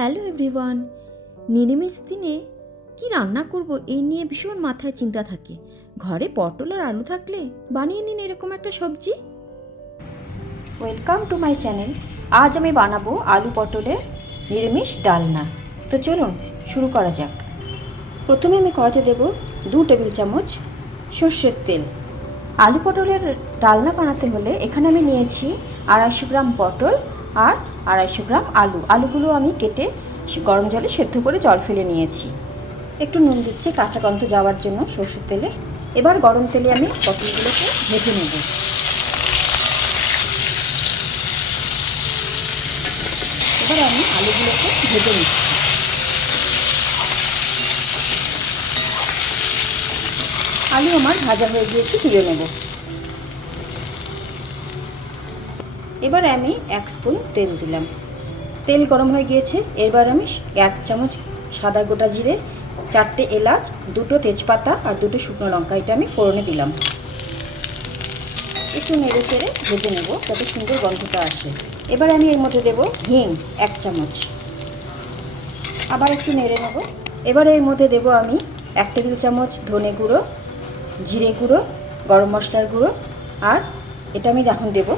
Hello everyone. নিরামিষ দিনে কি রান্না করব এই নিয়ে ভীষণ মাথায় চিন্তা থাকে। ঘরে পটল আর আলু থাকলে বানিয়ে নিন এরকম একটা সবজি। Welcome to my channel. আজ আমি বানাবো আলু পটলের নিরামিষ ডালনা। তো চলুন শুরু করা যাক। প্রথমে আমি কড়াইতে দেব 2 টেবিল চামচ সর্ষের তেল। আলু পটলের ডালনা বানাতে হলে এখানে আমি নিয়েছি 250 গ্রাম পটল আর 250 গ্রাম আলু। আলুগুলো আমি কেটে গরম জলে সেদ্ধ করে জল ফেলে নিয়েছি। একটু নুন দিচ্ছি কাঁচা গন্ধ যাওয়ার জন্য সর্ষের তেলে। এবার গরম তেলে আমি পটলগুলোকে ভেজে নেব। এবার আমি আলুগুলোকে ভেজে নিচ্ছি। আলু আমার ভাজা হয়ে গিয়েছে, তুলে নেব। এবার আমি 1 স্পুন তেল দিলাম। তেল গরম হয়ে গিয়েছে। এবার আমি 1 চামচ সাদা গোটা জিরে, 4টে এলাচ, 2টো তেজপাতা আর 2টো শুকনো লঙ্কা এটা আমি ফোড়নে দিলাম। একটু নেড়ে চেড়ে ভেজে নেব যাতে সুন্দর গন্ধটা আসে। এবার আমি এর মধ্যে দেব হিং 1 চামচ, আবার একটু নেড়ে নেব। এবার এর মধ্যে দেব আমি 1 টেবিল চামচ ধনে গুঁড়ো, জিরে গুঁড়ো, গরম মশলার গুঁড়ো আর এটা আমি এখন দেব।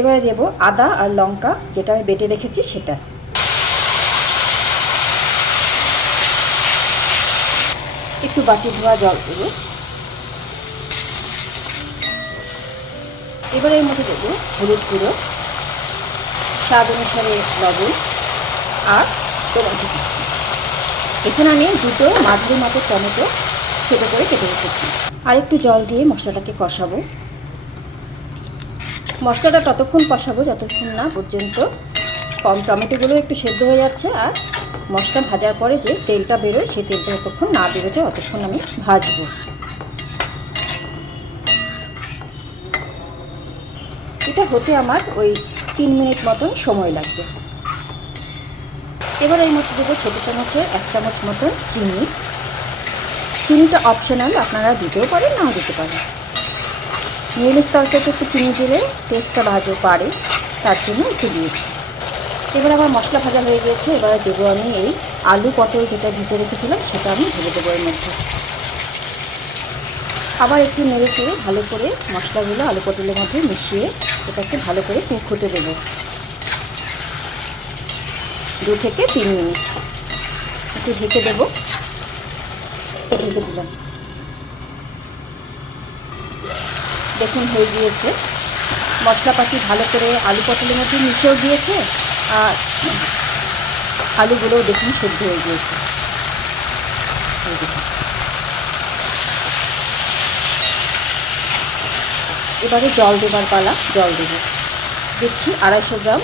এবারে দেব আদা আর লঙ্কা যেটা আমি বেটে রেখেছি সেটা। একটু বাটি ধোয়া জল দেব। এবারে এর মধ্যে দেব হলুদ গুঁড়ো, স্বাদ অনুসারে লবণ আর টমেটো কুচি। এখানে আমি 2টো মাঝারি মাপের টমেটো ছোট করে কেটে রেখেছি। আর একটু জল দিয়ে মশলাটাকে কষাবো। মশলাটা ততক্ষণ কষাবো যতক্ষণ না পর্যন্ত টমেটোগুলো একটু সেদ্ধ হয়ে যাচ্ছে আর মশলা ভাজার পরে যে তেলটা বেরোয় সেই তেলটা যতক্ষণ না বেরোচ্ছে ততক্ষণ আমি ভাজবো। এটা হতে আমার ওই 3 মিনিট মতন সময় লাগবে। এবার এই মধ্যে দেবো ছোটো চামচের 1 চামচ মতন চিনি। চিনিটা অপশনাল, আপনারা দিতেও পারেন নাও দিতে পারেন। নিরামিষ তরকারিতে একটু চিনি দিলে টেস্টটা ভালো পারে, তার জন্য একটু দিয়েছি। এবার আমার মশলা ভাজা হয়ে গিয়েছে। এবারে দেবো আমি এই আলু পটল যেটা ভিজে রেখেছিলাম সেটা আমি ঢেলে দেবো এর মধ্যে। আবার একটু নেড়ে চেড়ে ভালো করে মশলাগুলো আলু পটলের মধ্যে মিশিয়ে এটাকে ভালো করে কুক হতে দেবো 2 থেকে 3 মিনিট। একটু ঢেকে দেবো। ঢেকে দিলাম। দেখুন হয়ে গিয়েছে। মশলাপাতি ভালো করে আলু পটলের মধ্যে মিশেও গিয়েছে আর আলুগুলোও দেখুন সেদ্ধ হয়ে গিয়েছে। এবারে জল দেবার পালা। জল দেবো, দেখছি 250 গ্রাম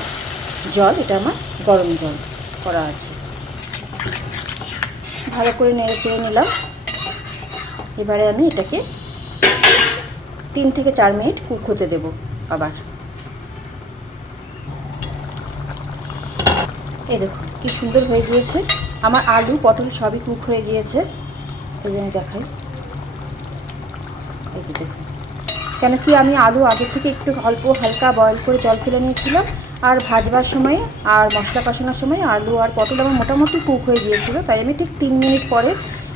জল। এটা আমার গরম জল করা আছে। ভালো করে নেড়ে চেড়ে নিলাম। এবারে আমি এটাকে 3 থেকে 4 মিনিট কুক হতে দেব। আবার এই দেখুন কি সুন্দর হয়ে গিয়েছে। আমার আলু পটল সবই কুক হয়ে গিয়েছে। এই জন্য দেখাই, এই যে দেখুন। কেন কি আমি আলু আগে থেকে একটু অল্প হালকা বয়েল করে জল ফেলে নিয়েছিলাম আর ভাজবার সময় আর মশলা কষানোর সময় আলু আর পটল আমার মোটামুটি কুক হয়ে গিয়েছিল। তাই আমি ঠিক 3 মিনিট পরে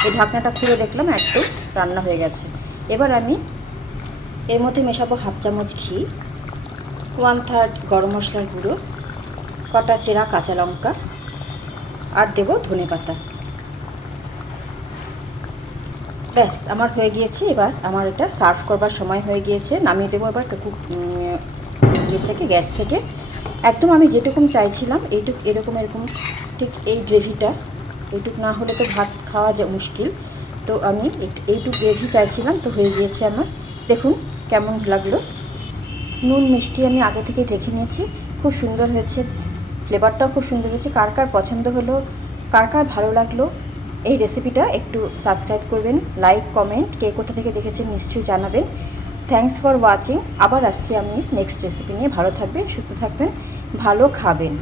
এই ঢাকনাটা খুলে দেখলাম একদম রান্না হয়ে গেছে। এবার আমি এর মধ্যে মেশাবো 1/2 চামচ ঘি, 1/3 গরম মশলার গুঁড়ো, কটা চেরা কাঁচা লঙ্কা আর দেব ধনে পাতা। ব্যাস আমার হয়ে গিয়েছে। এবার আমার এটা সার্ভ করবার সময় হয়ে গিয়েছে। নামিয়ে দেবো এবার থেকে গ্যাস থেকে। একদম আমি যেরকম চাইছিলাম এরকম ঠিক এই গ্রেভিটা। এইটুক না হলে তো ভাত খাওয়া মুশকিল। তো আমি এইটুক গ্রেভি চাইছিলাম, তো হয়ে গিয়েছে আমার। দেখুন কেমন লাগলো। নুন মিষ্টি আমি আগে থেকে দেখে নিয়েছি। খুব সুন্দর হয়েছে, ফ্লেভারটাও খুব সুন্দর হয়েছে। কার কার পছন্দ হলো, কার কার ভালো লাগলো এই রেসিপিটা একটু সাবস্ক্রাইব করবেন, লাইক কমেন্ট, কে কোথা থেকে দেখেছেন নিশ্চয়ই জানাবেন। Thanks for watching. আবার আসছি আমি নেক্সট রেসিপি নিয়ে। ভালো থাকবেন, সুস্থ থাকবেন, ভালো খাবেন।